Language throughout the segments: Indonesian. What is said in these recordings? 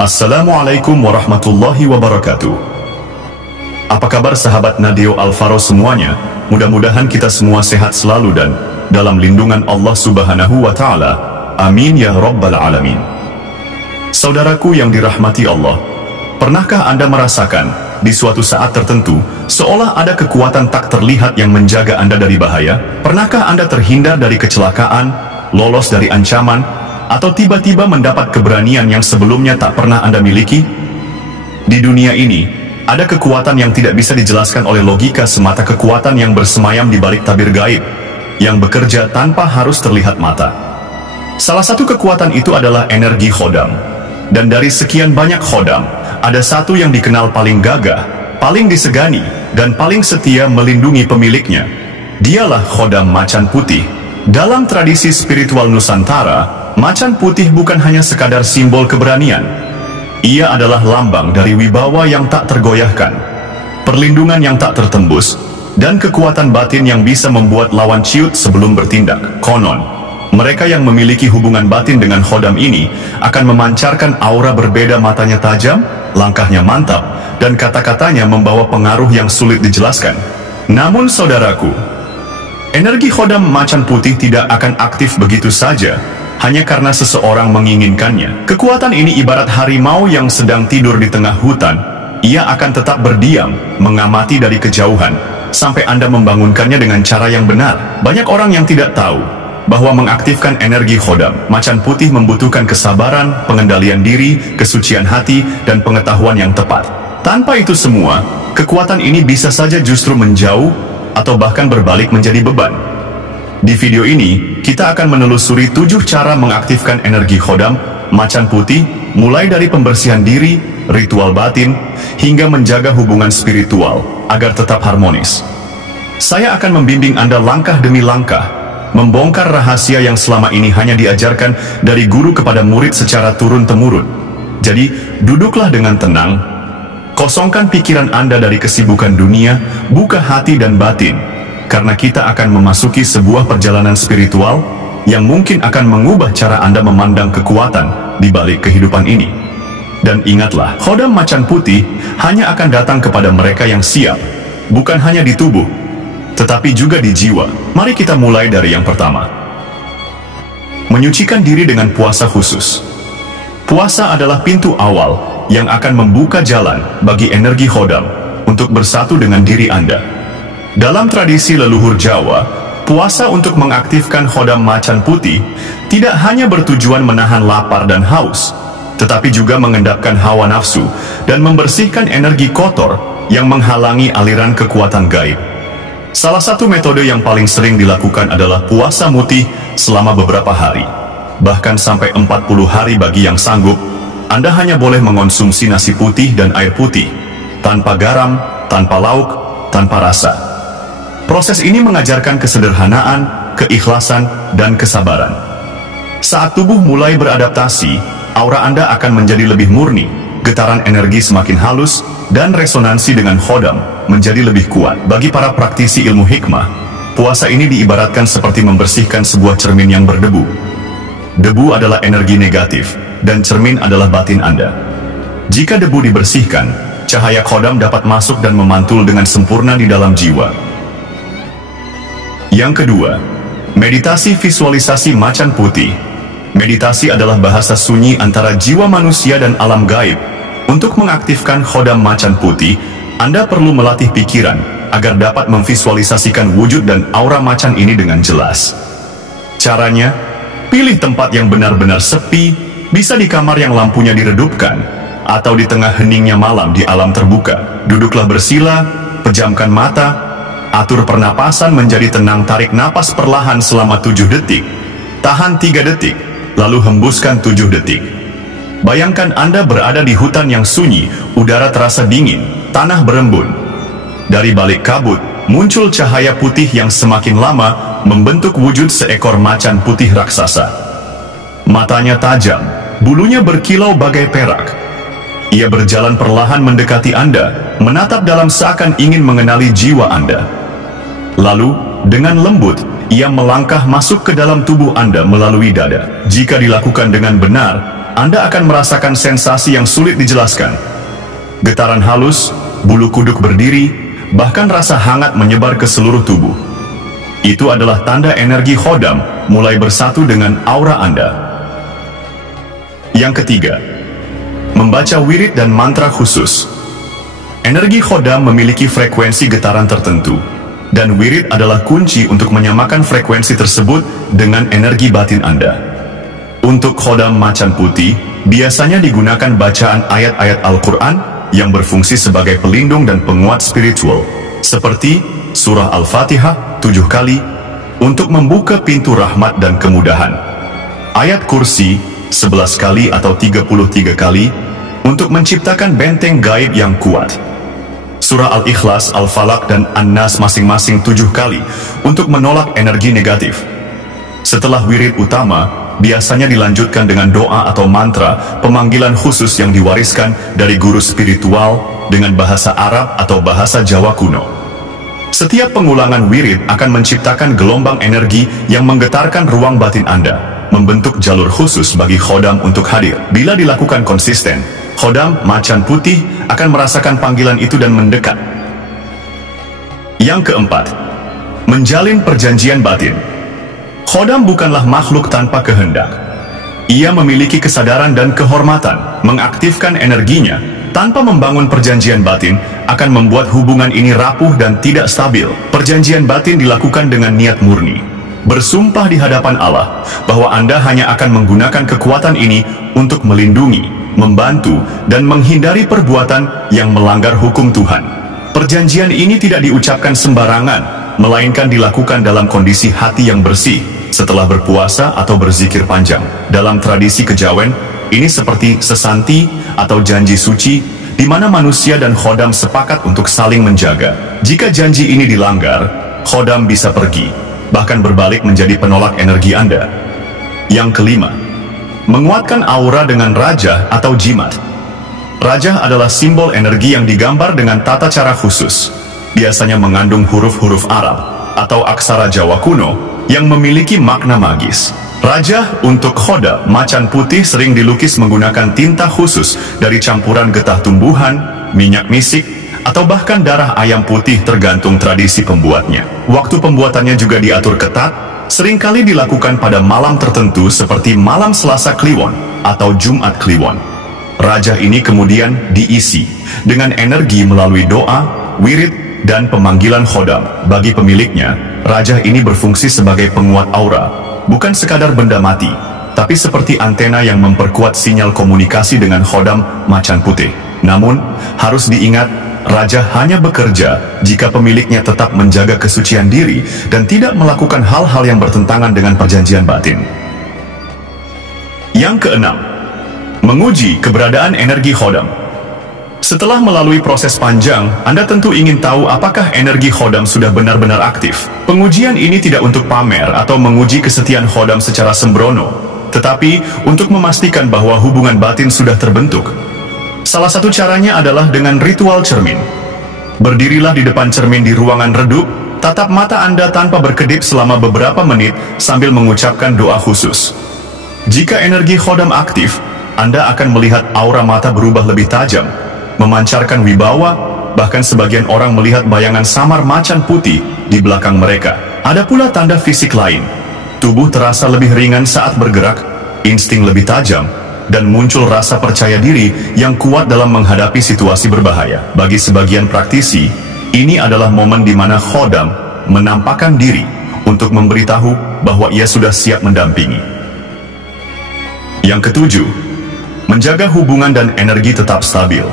Assalamualaikum warahmatullahi wabarakatuh. Apa kabar sahabat Nadio Alvaro semuanya? Mudah-mudahan kita semua sehat selalu dan dalam lindungan Allah Subhanahu wa Ta'ala. Amin ya Rabbal Alamin. Saudaraku yang dirahmati Allah, pernahkah Anda merasakan di suatu saat tertentu seolah ada kekuatan tak terlihat yang menjaga Anda dari bahaya? Pernahkah Anda terhindar dari kecelakaan, lolos dari ancaman, atau tiba-tiba mendapat keberanian yang sebelumnya tak pernah Anda miliki? Di dunia ini, ada kekuatan yang tidak bisa dijelaskan oleh logika semata, kekuatan yang bersemayam di balik tabir gaib, yang bekerja tanpa harus terlihat mata. Salah satu kekuatan itu adalah energi khodam. Dan dari sekian banyak khodam, ada satu yang dikenal paling gagah, paling disegani, dan paling setia melindungi pemiliknya. Dialah khodam macan putih. Dalam tradisi spiritual Nusantara, macan putih bukan hanya sekadar simbol keberanian. Ia adalah lambang dari wibawa yang tak tergoyahkan, perlindungan yang tak tertembus, dan kekuatan batin yang bisa membuat lawan ciut sebelum bertindak. Konon, mereka yang memiliki hubungan batin dengan khodam ini akan memancarkan aura berbeda, matanya tajam, langkahnya mantap, dan kata-katanya membawa pengaruh yang sulit dijelaskan. Namun saudaraku, energi khodam macan putih tidak akan aktif begitu saja hanya karena seseorang menginginkannya. Kekuatan ini ibarat harimau yang sedang tidur di tengah hutan. Ia akan tetap berdiam, mengamati dari kejauhan, sampai Anda membangunkannya dengan cara yang benar. Banyak orang yang tidak tahu bahwa mengaktifkan energi khodam macan putih membutuhkan kesabaran, pengendalian diri, kesucian hati, dan pengetahuan yang tepat. Tanpa itu semua, kekuatan ini bisa saja justru menjauh atau bahkan berbalik menjadi beban. Di video ini, kita akan menelusuri 7 cara mengaktifkan energi khodam macan putih, mulai dari pembersihan diri, ritual batin, hingga menjaga hubungan spiritual agar tetap harmonis. Saya akan membimbing Anda langkah demi langkah, membongkar rahasia yang selama ini hanya diajarkan dari guru kepada murid secara turun-temurun. Jadi, duduklah dengan tenang, kosongkan pikiran Anda dari kesibukan dunia, buka hati dan batin, karena kita akan memasuki sebuah perjalanan spiritual yang mungkin akan mengubah cara Anda memandang kekuatan di balik kehidupan ini. Dan ingatlah, khodam macan putih hanya akan datang kepada mereka yang siap, bukan hanya di tubuh, tetapi juga di jiwa. Mari kita mulai dari yang pertama. Menyucikan diri dengan puasa khusus. Puasa adalah pintu awal yang akan membuka jalan bagi energi khodam untuk bersatu dengan diri Anda. Dalam tradisi leluhur Jawa, puasa untuk mengaktifkan khodam macan putih tidak hanya bertujuan menahan lapar dan haus, tetapi juga mengendapkan hawa nafsu dan membersihkan energi kotor yang menghalangi aliran kekuatan gaib. Salah satu metode yang paling sering dilakukan adalah puasa mutih selama beberapa hari, bahkan sampai 40 hari bagi yang sanggup. Anda hanya boleh mengonsumsi nasi putih dan air putih, tanpa garam, tanpa lauk, tanpa rasa. Proses ini mengajarkan kesederhanaan, keikhlasan, dan kesabaran. Saat tubuh mulai beradaptasi, aura Anda akan menjadi lebih murni, getaran energi semakin halus, dan resonansi dengan khodam menjadi lebih kuat. Bagi para praktisi ilmu hikmah, puasa ini diibaratkan seperti membersihkan sebuah cermin yang berdebu. Debu adalah energi negatif, dan cermin adalah batin Anda. Jika debu dibersihkan, cahaya khodam dapat masuk dan memantul dengan sempurna di dalam jiwa. Yang kedua, meditasi visualisasi macan putih. Meditasi adalah bahasa sunyi antara jiwa manusia dan alam gaib. Untuk mengaktifkan khodam macan putih, Anda perlu melatih pikiran agar dapat memvisualisasikan wujud dan aura macan ini dengan jelas. Caranya, pilih tempat yang benar-benar sepi, bisa di kamar yang lampunya diredupkan, atau di tengah heningnya malam di alam terbuka. Duduklah bersila, pejamkan mata, atur pernapasan menjadi tenang, tarik napas perlahan selama 7 detik, tahan 3 detik, lalu hembuskan 7 detik. Bayangkan Anda berada di hutan yang sunyi, udara terasa dingin, tanah berembun. Dari balik kabut, muncul cahaya putih yang semakin lama membentuk wujud seekor macan putih raksasa. Matanya tajam, bulunya berkilau bagai perak. Ia berjalan perlahan mendekati Anda, menatap dalam seakan ingin mengenali jiwa Anda. Lalu, dengan lembut, ia melangkah masuk ke dalam tubuh Anda melalui dada. Jika dilakukan dengan benar, Anda akan merasakan sensasi yang sulit dijelaskan. Getaran halus, bulu kuduk berdiri, bahkan rasa hangat menyebar ke seluruh tubuh. Itu adalah tanda energi khodam mulai bersatu dengan aura Anda. Yang ketiga, membaca wirid dan mantra khusus. Energi khodam memiliki frekuensi getaran tertentu, dan wirid adalah kunci untuk menyamakan frekuensi tersebut dengan energi batin Anda. Untuk khodam macan putih, biasanya digunakan bacaan ayat-ayat Al-Quran yang berfungsi sebagai pelindung dan penguat spiritual, seperti surah Al-Fatihah 7 kali, untuk membuka pintu rahmat dan kemudahan. Ayat kursi 11 kali atau 33 kali, untuk menciptakan benteng gaib yang kuat. Surah Al-Ikhlas, Al-Falaq, dan An-Nas masing-masing 7 kali untuk menolak energi negatif. Setelah wirid utama, biasanya dilanjutkan dengan doa atau mantra pemanggilan khusus yang diwariskan dari guru spiritual dengan bahasa Arab atau bahasa Jawa kuno. Setiap pengulangan wirid akan menciptakan gelombang energi yang menggetarkan ruang batin Anda, membentuk jalur khusus bagi khodam untuk hadir. Bila dilakukan konsisten, khodam macan putih akan merasakan panggilan itu dan mendekat. Yang keempat, menjalin perjanjian batin. Khodam bukanlah makhluk tanpa kehendak. Ia memiliki kesadaran dan kehormatan. Mengaktifkan energinya tanpa membangun perjanjian batin akan membuat hubungan ini rapuh dan tidak stabil. Perjanjian batin dilakukan dengan niat murni, bersumpah di hadapan Allah bahwa Anda hanya akan menggunakan kekuatan ini untuk melindungi, membantu, dan menghindari perbuatan yang melanggar hukum Tuhan. Perjanjian ini tidak diucapkan sembarangan, melainkan dilakukan dalam kondisi hati yang bersih, setelah berpuasa atau berzikir panjang. Dalam tradisi kejawen, ini seperti sesanti atau janji suci, di mana manusia dan khodam sepakat untuk saling menjaga. Jika janji ini dilanggar, khodam bisa pergi, bahkan berbalik menjadi penolak energi Anda. Yang kelima, menguatkan aura dengan rajah atau jimat. Rajah adalah simbol energi yang digambar dengan tata cara khusus, biasanya mengandung huruf-huruf Arab atau aksara Jawa kuno yang memiliki makna magis. Rajah untuk khodam macan putih sering dilukis menggunakan tinta khusus dari campuran getah tumbuhan, minyak misik, atau bahkan darah ayam putih tergantung tradisi pembuatnya. Waktu pembuatannya juga diatur ketat, seringkali dilakukan pada malam tertentu seperti malam Selasa Kliwon atau Jumat Kliwon. Rajah ini kemudian diisi dengan energi melalui doa, wirid, dan pemanggilan khodam. Bagi pemiliknya, rajah ini berfungsi sebagai penguat aura, bukan sekadar benda mati, tapi seperti antena yang memperkuat sinyal komunikasi dengan khodam macan putih. Namun, harus diingat, rajah hanya bekerja jika pemiliknya tetap menjaga kesucian diri dan tidak melakukan hal-hal yang bertentangan dengan perjanjian batin. Yang keenam, menguji keberadaan energi khodam. Setelah melalui proses panjang, Anda tentu ingin tahu apakah energi khodam sudah benar-benar aktif. Pengujian ini tidak untuk pamer atau menguji kesetiaan khodam secara sembrono, tetapi untuk memastikan bahwa hubungan batin sudah terbentuk. Salah satu caranya adalah dengan ritual cermin. Berdirilah di depan cermin di ruangan redup, tatap mata Anda tanpa berkedip selama beberapa menit sambil mengucapkan doa khusus. Jika energi khodam aktif, Anda akan melihat aura mata berubah lebih tajam, memancarkan wibawa, bahkan sebagian orang melihat bayangan samar macan putih di belakang mereka. Ada pula tanda fisik lain. Tubuh terasa lebih ringan saat bergerak, insting lebih tajam, dan muncul rasa percaya diri yang kuat dalam menghadapi situasi berbahaya. Bagi sebagian praktisi, ini adalah momen di mana khodam menampakkan diri untuk memberitahu bahwa ia sudah siap mendampingi. Yang ketujuh, menjaga hubungan dan energi tetap stabil.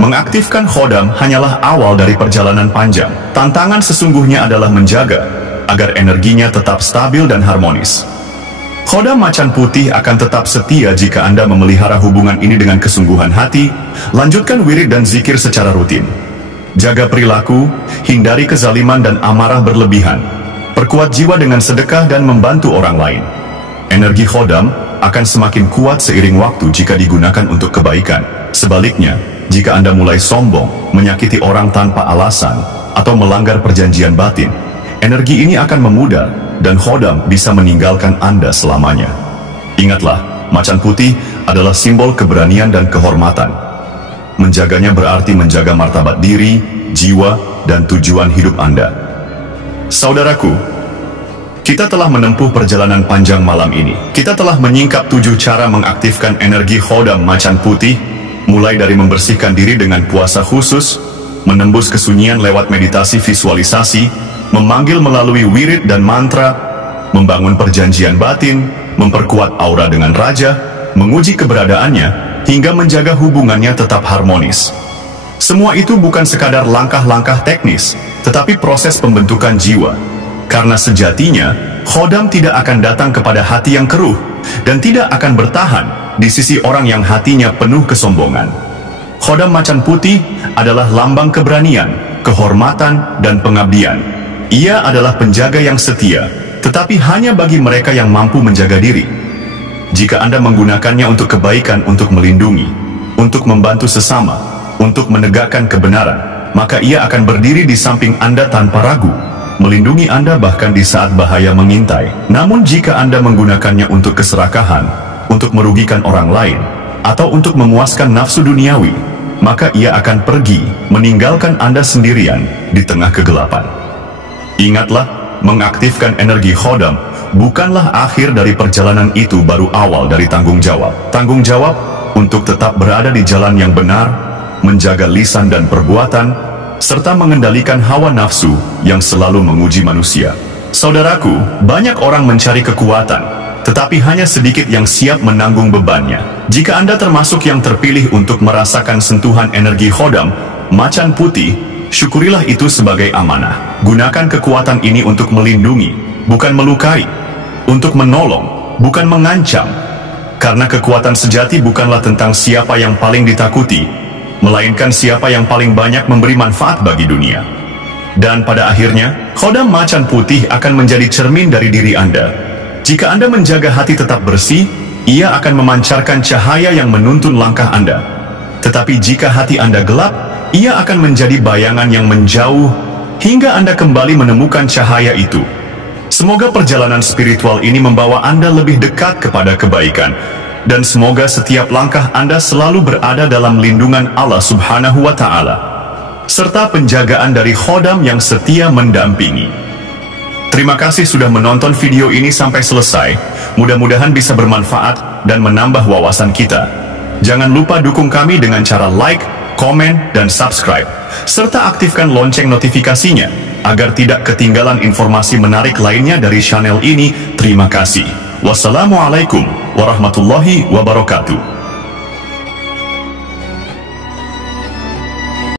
Mengaktifkan khodam hanyalah awal dari perjalanan panjang. Tantangan sesungguhnya adalah menjaga agar energinya tetap stabil dan harmonis. Khodam macan putih akan tetap setia jika Anda memelihara hubungan ini dengan kesungguhan hati. Lanjutkan wirid dan zikir secara rutin. Jaga perilaku, hindari kezaliman dan amarah berlebihan. Perkuat jiwa dengan sedekah dan membantu orang lain. Energi khodam akan semakin kuat seiring waktu jika digunakan untuk kebaikan. Sebaliknya, jika Anda mulai sombong, menyakiti orang tanpa alasan, atau melanggar perjanjian batin, energi ini akan memudar dan khodam bisa meninggalkan Anda selamanya. Ingatlah, macan putih adalah simbol keberanian dan kehormatan. Menjaganya berarti menjaga martabat diri, jiwa, dan tujuan hidup Anda. Saudaraku, kita telah menempuh perjalanan panjang malam ini. Kita telah menyingkap 7 cara mengaktifkan energi Khodam Macan Putih, mulai dari membersihkan diri dengan puasa khusus, menembus kesunyian lewat meditasi visualisasi, memanggil melalui wirid dan mantra, membangun perjanjian batin, memperkuat aura dengan raja, menguji keberadaannya, hingga menjaga hubungannya tetap harmonis. Semua itu bukan sekadar langkah-langkah teknis, tetapi proses pembentukan jiwa. Karena sejatinya, Khodam tidak akan datang kepada hati yang keruh, dan tidak akan bertahan di sisi orang yang hatinya penuh kesombongan. Khodam Macan Putih adalah lambang keberanian, kehormatan, dan pengabdian. Ia adalah penjaga yang setia, tetapi hanya bagi mereka yang mampu menjaga diri. Jika Anda menggunakannya untuk kebaikan, untuk melindungi, untuk membantu sesama, untuk menegakkan kebenaran, maka ia akan berdiri di samping Anda tanpa ragu, melindungi Anda bahkan di saat bahaya mengintai. Namun jika Anda menggunakannya untuk keserakahan, untuk merugikan orang lain, atau untuk memuaskan nafsu duniawi, maka ia akan pergi, meninggalkan Anda sendirian di tengah kegelapan. Ingatlah, mengaktifkan energi Khodam bukanlah akhir dari perjalanan, itu baru awal dari tanggung jawab. Tanggung jawab untuk tetap berada di jalan yang benar, menjaga lisan dan perbuatan, serta mengendalikan hawa nafsu yang selalu menguji manusia. Saudaraku, banyak orang mencari kekuatan, tetapi hanya sedikit yang siap menanggung bebannya. Jika Anda termasuk yang terpilih untuk merasakan sentuhan energi Khodam Macan Putih, syukurilah itu sebagai amanah. Gunakan kekuatan ini untuk melindungi, bukan melukai, untuk menolong, bukan mengancam. Karena kekuatan sejati bukanlah tentang siapa yang paling ditakuti, melainkan siapa yang paling banyak memberi manfaat bagi dunia. Dan pada akhirnya, Khodam Macan Putih akan menjadi cermin dari diri Anda. Jika Anda menjaga hati tetap bersih, ia akan memancarkan cahaya yang menuntun langkah Anda. Tetapi jika hati Anda gelap, ia akan menjadi bayangan yang menjauh, hingga Anda kembali menemukan cahaya itu. Semoga perjalanan spiritual ini membawa Anda lebih dekat kepada kebaikan, dan semoga setiap langkah Anda selalu berada dalam lindungan Allah Subhanahu wa Ta'ala, serta penjagaan dari Khodam yang setia mendampingi. Terima kasih sudah menonton video ini sampai selesai. Mudah-mudahan bisa bermanfaat dan menambah wawasan kita. Jangan lupa dukung kami dengan cara like, komen, dan subscribe, serta aktifkan lonceng notifikasinya agar tidak ketinggalan informasi menarik lainnya dari channel ini. Terima kasih. Wassalamualaikum warahmatullahi wabarakatuh.